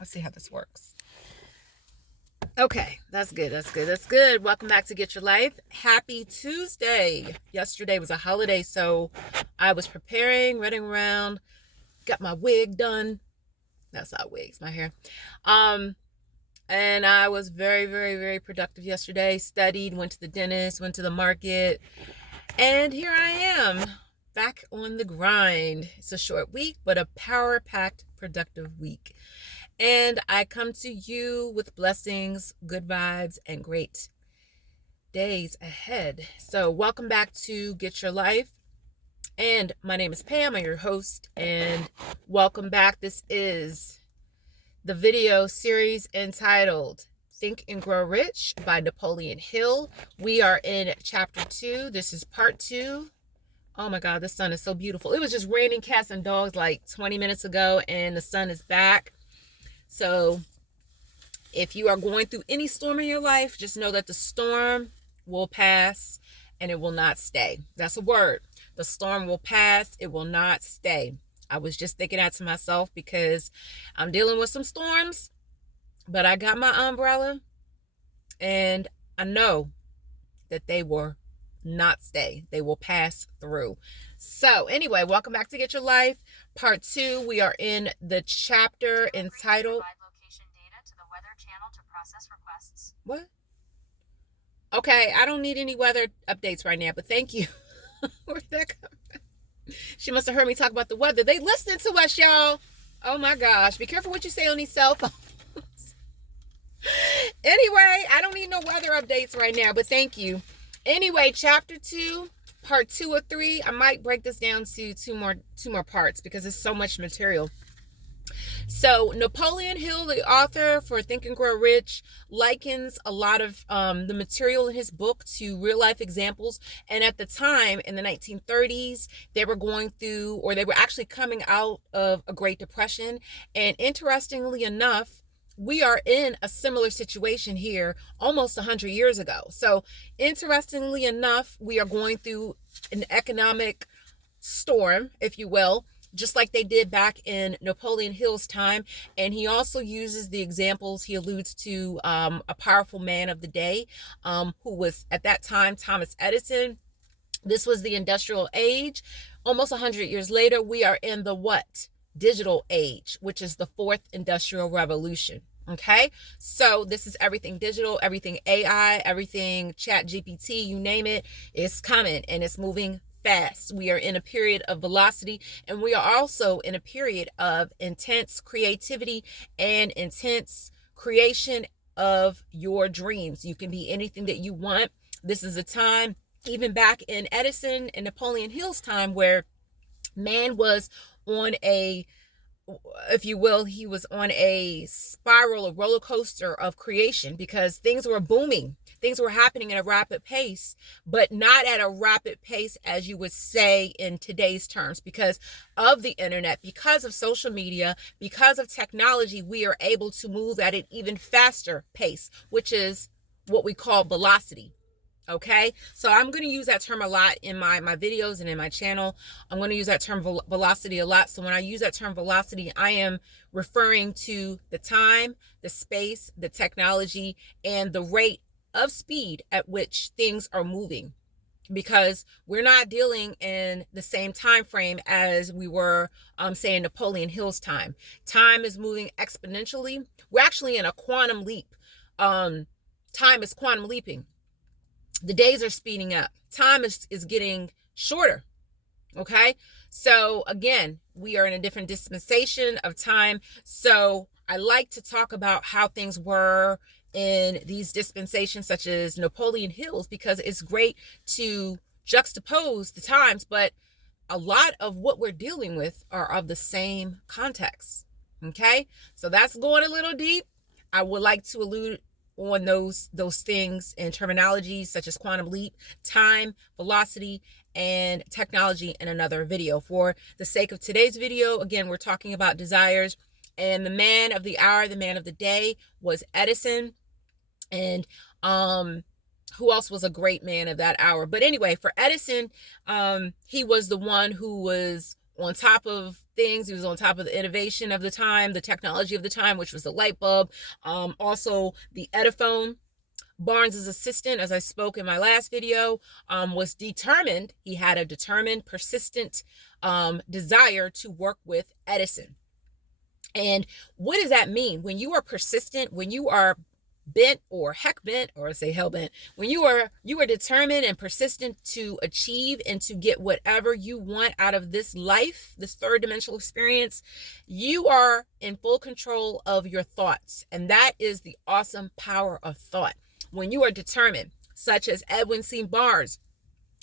Let's see how this works. Okay, that's good. That's good. That's good. Welcome back to Get Your Life. Happy Tuesday. Yesterday was a holiday, so I was preparing, running around, got my wig done. That's not wigs, my hair. And I was very, very, very productive yesterday. Studied, went to the dentist, went to the market, and here I am, back on the grind. It's a short week, but a power-packed, productive week. And I come to you with blessings, good vibes, and great days ahead. So welcome back to Get Your Life. And my name is Pam, I'm your host, and welcome back. This is the video series entitled Think and Grow Rich by Napoleon Hill. We are in chapter 2. This is part 2. Oh my God, the sun is so beautiful. It was just raining cats and dogs like 20 minutes ago, and the sun is back. So if you are going through any storm in your life, just know that the storm will pass and it will not stay. That's a word. The storm will pass. It will not stay. I was just thinking that to myself because I'm dealing with some storms, but I got my umbrella and I know that they will not stay. They will pass through. So anyway, welcome back to Get Your Life. Part 2. We are in the chapter entitled location data to the weather channel to process requests. What? Okay, I don't need any weather updates right now, but thank you. Where'd that come from? She must have heard me talk about the weather. They listening to us, y'all. Oh my gosh. Be careful what you say on these cell phones. Anyway, I don't need no weather updates right now, but thank you. Anyway, chapter 2, part 2 or 3. I might break this down to two more parts because it's so much material. So Napoleon Hill, the author for Think and Grow Rich, likens a lot of the material in his book to real life examples. And at the time, in the 1930s, they were going through, or they were actually coming out of a Great Depression. And interestingly enough, we are in a similar situation here almost 100 years ago. So interestingly enough, we are going through an economic storm, if you will, just like they did back in Napoleon Hill's time. And he also uses the examples. He alludes to a powerful man of the day who was at that time Thomas Edison. This was the industrial age. Almost 100 years later, we are in the what? Digital age, which is the fourth industrial revolution. Okay, so this is everything digital, everything AI, everything chat GPT, you name it, it's coming and it's moving fast. We are in a period of velocity, and we are also in a period of intense creativity and intense creation of your dreams. You can be anything that you want. This is a time, even back in Edison and Napoleon Hill's time, where man was on a, if you will, he was on a spiral, a roller coaster of creation, because things were booming. Things were happening at a rapid pace, but not at a rapid pace as you would say in today's terms, because of the internet, because of social media, because of technology. We are able to move at an even faster pace, which is what we call velocity. Okay, so I'm going to use that term a lot in my videos and in my channel. I'm going to use that term velocity a lot. So when I use that term velocity, I am referring to the time, the space, the technology, and the rate of speed at which things are moving, because we're not dealing in the same time frame as we were say in Napoleon Hill's time. Time is moving exponentially. We're actually in a quantum leap. Time is quantum leaping. The days are speeding up. Time is getting shorter. Okay, so again, we are in a different dispensation of time. So I like to talk about how things were in these dispensations, such as Napoleon Hill's, because it's great to juxtapose the times, but a lot of what we're dealing with are of the same context. Okay, so that's going a little deep. I would like to allude on those things and terminology such as quantum leap, time, velocity, and technology in another video. For the sake of today's video, again, we're talking about desires, and the man of the hour, the man of the day, was Edison. And who else was a great man of that hour? But anyway, for Edison, he was the one who was on top of things. He was on top of the innovation of the time, the technology of the time, which was the light bulb. Also the Ediphone. Barnes's assistant, as I spoke in my last video, was determined. He had a determined, persistent desire to work with Edison. And what does that mean? When you are persistent, when you are bent or heck bent, or say hell bent, when you are determined and persistent to achieve and to get whatever you want out of this life, this third dimensional experience, you are in full control of your thoughts. And that is the awesome power of thought. When you are determined, such as Edwin C. Barnes,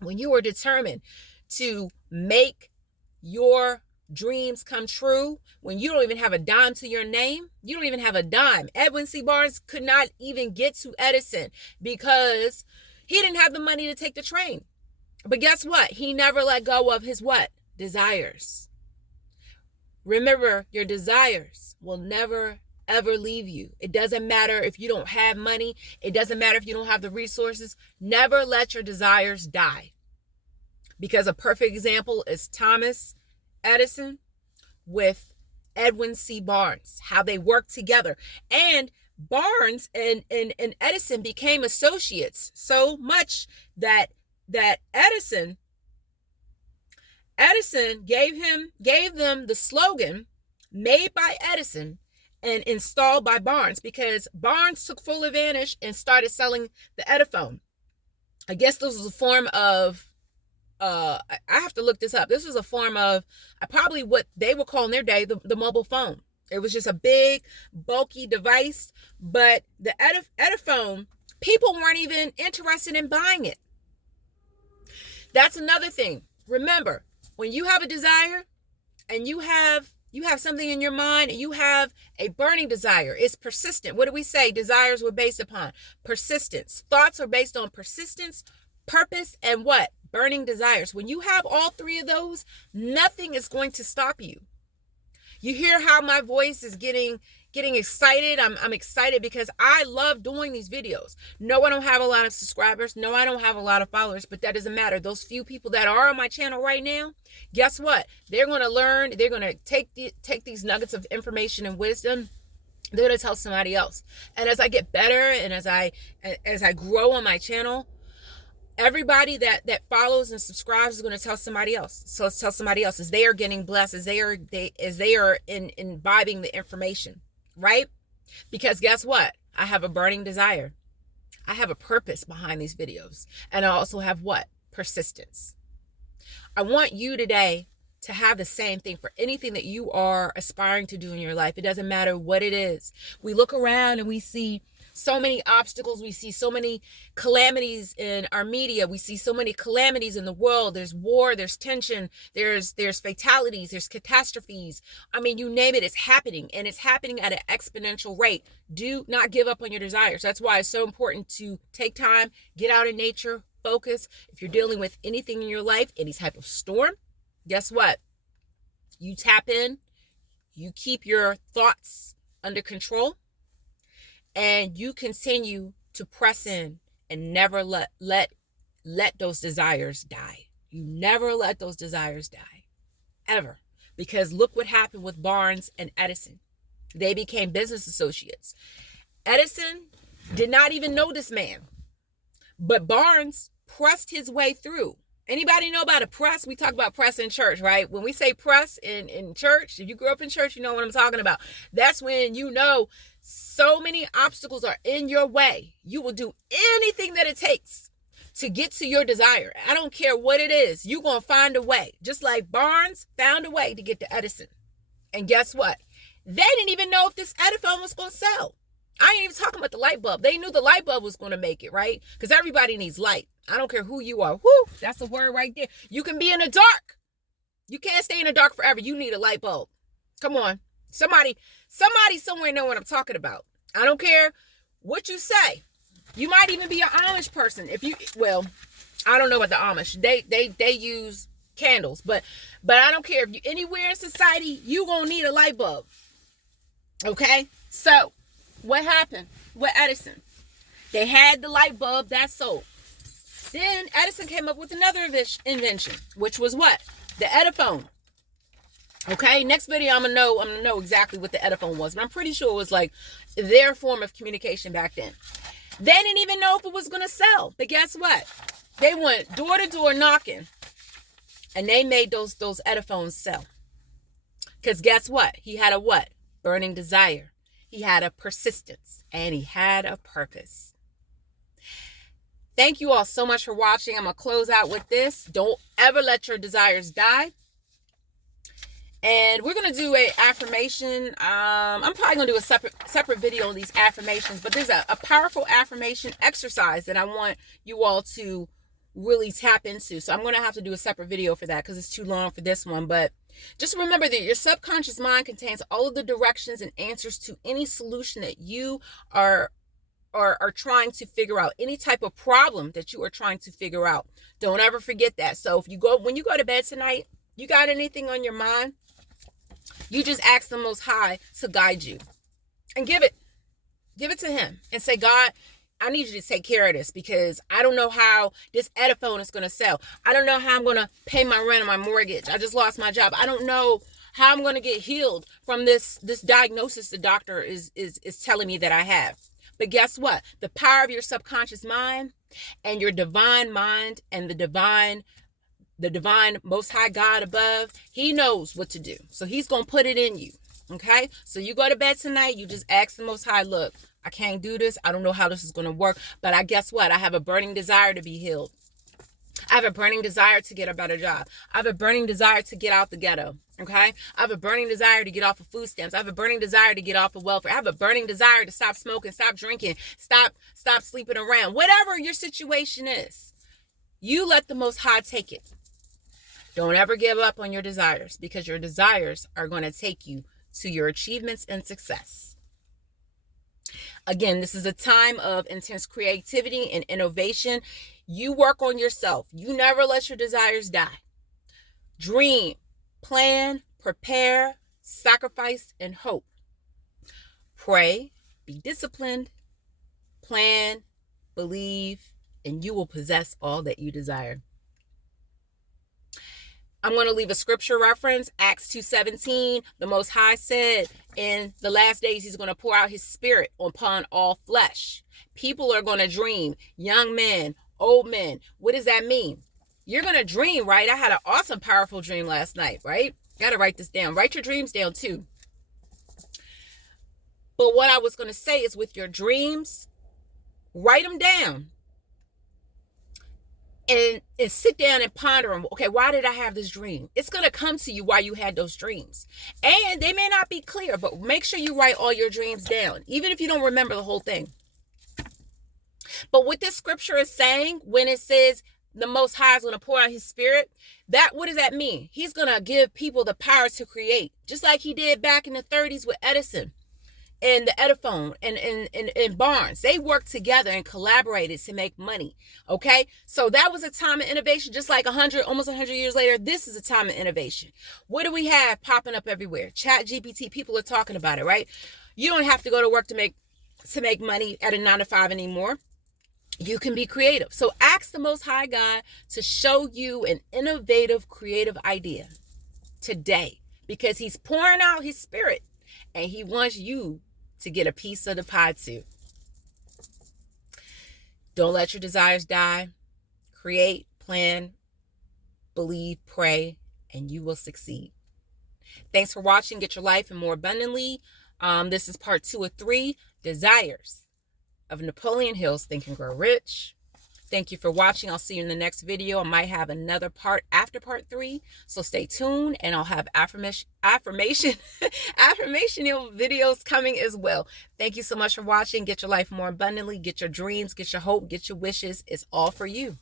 when you are determined to make your dreams come true, when you don't even have a dime to your name, you don't even have a dime. Edwin C. Barnes could not even get to Edison because he didn't have the money to take the train. But guess what? He never let go of his what? Desires. Remember, your desires will never ever leave you. It doesn't matter if you don't have money. It doesn't matter if you don't have the resources. Never let your desires die. Because a perfect example is Thomas Edison with Edwin C. Barnes, how they worked together. And Barnes and Edison became associates so much that Edison gave them the slogan made by Edison and installed by Barnes, because Barnes took full advantage and started selling the Ediphone. I guess this was a form of I have to look this up. This was a form of probably what they were calling their day the mobile phone. It was just a big, bulky device, but the Ediphone, people weren't even interested in buying it. That's another thing. Remember, when you have a desire and you have something in your mind and you have a burning desire, it's persistent. What do we say desires were based upon? Persistence. Thoughts are based on persistence, purpose, and what? Burning desires. When you have all three of those, nothing is going to stop you. You hear how my voice is getting excited. I'm excited because I love doing these videos. No, I don't have a lot of subscribers. No, I don't have a lot of followers, but that doesn't matter. Those few people that are on my channel right now, guess what? They're going to learn. They're going to take these nuggets of information and wisdom. They're going to tell somebody else. And as I get better and as I grow on my channel, everybody that follows and subscribes is going to tell somebody else. So let's tell somebody else as they are getting blessed, as they are imbibing the information, right? Because guess what? I have a burning desire. I have a purpose behind these videos. And I also have what? Persistence. I want you today to have the same thing for anything that you are aspiring to do in your life. It doesn't matter what it is. We look around and we see so many obstacles. We see so many calamities in our media. We see so many calamities in the world. There's war, there's tension, there's fatalities, there's catastrophes. I mean, you name it, it's happening, and it's happening at an exponential rate. Do not give up on your desires. That's why it's so important to take time, get out in nature, focus. If you're dealing with anything in your life, any type of storm, guess what? You tap in, you keep your thoughts under control, and you continue to press in and never let those desires die. You never let those desires die, ever. Because look what happened with Barnes and Edison. They became business associates. Edison did not even know this man, but Barnes pressed his way through. Anybody know about a press? We talk about press in church, right? When we say press in church, if you grew up in church, you know what I'm talking about. That's when you know so many obstacles are in your way. You will do anything that it takes to get to your desire. I don't care what it is. You're going to find a way. Just like Barnes found a way to get to Edison. And guess what? They didn't even know if this Ediphone was going to sell. I ain't even talking about the light bulb. They knew the light bulb was going to make it, right? Because everybody needs light. I don't care who you are. Whoo, that's the word right there. You can be in the dark. You can't stay in the dark forever. You need a light bulb. Come on. Somebody somewhere know what I'm talking about. I don't care what you say. You might even be an Amish person. I don't know about the Amish. They use candles, but I don't care. If you anywhere in society, you gonna need a light bulb. Okay? So what happened with Edison? They had the light bulb that sold. Then Edison came up with another invention, which was what? The Ediphone. Okay, next video I'm gonna know exactly what the Ediphone was, but I'm pretty sure it was like their form of communication back then. They didn't even know if it was gonna sell, but guess what? They went door to door knocking, and they made those Ediphones sell. Because guess what? He had a what? Burning desire. He had a persistence, and he had a purpose. Thank you all so much for watching. I'm gonna close out with this. Don't ever let your desires die. And we're going to do a affirmation. I'm probably going to do a separate video on these affirmations, but there's a powerful affirmation exercise that I want you all to really tap into. So I'm going to have to do a separate video for that because it's too long for this one. But just remember that your subconscious mind contains all of the directions and answers to any solution that you are trying to figure out, any type of problem that you are trying to figure out. Don't ever forget that. So when you go to bed tonight, you got anything on your mind, you just ask the Most High to guide you and give it to him and say, God, I need you to take care of this because I don't know how this Ediphone is going to sell. I don't know how I'm going to pay my rent and my mortgage. I just lost my job. I don't know how I'm going to get healed from this diagnosis the doctor is telling me that I have. But guess what? The power of your subconscious mind and your divine mind and the divine Most High God above, he knows what to do. So he's going to put it in you. Okay? So you go to bed tonight, you just ask the Most High, look, I can't do this. I don't know how this is going to work, but I guess what? I have a burning desire to be healed. I have a burning desire to get a better job. I have a burning desire to get out the ghetto. Okay? I have a burning desire to get off of food stamps. I have a burning desire to get off of welfare. I have a burning desire to stop smoking, stop drinking, stop sleeping around. Whatever your situation is, you let the Most High take it. Don't ever give up on your desires because your desires are going to take you to your achievements and success. Again, this is a time of intense creativity and innovation. You work on yourself. You never let your desires die. Dream, plan, prepare, sacrifice, and hope. Pray, be disciplined, plan, believe, and you will possess all that you desire. I'm going to leave a scripture reference, Acts 2:17. The Most High said in the last days, he's going to pour out his spirit upon all flesh. People are going to dream, young men, old men. What does that mean? You're going to dream, right? I had an awesome, powerful dream last night, right? Got to write this down. Write your dreams down too. But what I was going to say is with your dreams, write them down. And sit down and ponder them. Okay, why did I have this dream? It's going to come to you why you had those dreams. And they may not be clear, but make sure you write all your dreams down, even if you don't remember the whole thing. But what this scripture is saying, when it says the Most High is going to pour out his spirit, what does that mean? He's going to give people the power to create, just like he did back in the 30s with Edison. And the Ediphone and Barnes, they worked together and collaborated to make money. Okay, so that was a time of innovation. Just like almost 100 years later, this is a time of innovation. What do we have popping up everywhere? Chat GPT, people are talking about it, right? You don't have to go to work to make money at a 9-to-5 anymore. You can be creative. So ask the Most High God to show you an innovative, creative idea today, because he's pouring out his spirit and he wants you to get a piece of the pie too. Don't let your desires die. Create, plan, believe, pray, and you will succeed. Thanks for watching. Get your life and more abundantly. This is part 2 of 3, Desires of Napoleon Hill's Think and Grow Rich. Thank you for watching. I'll see you in the next video. I might have another part after part 3. So stay tuned, and I'll have affirmation videos coming as well. Thank you so much for watching. Get your life more abundantly. Get your dreams, get your hope, get your wishes. It's all for you.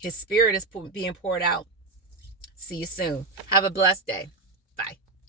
His spirit is being poured out. See you soon. Have a blessed day.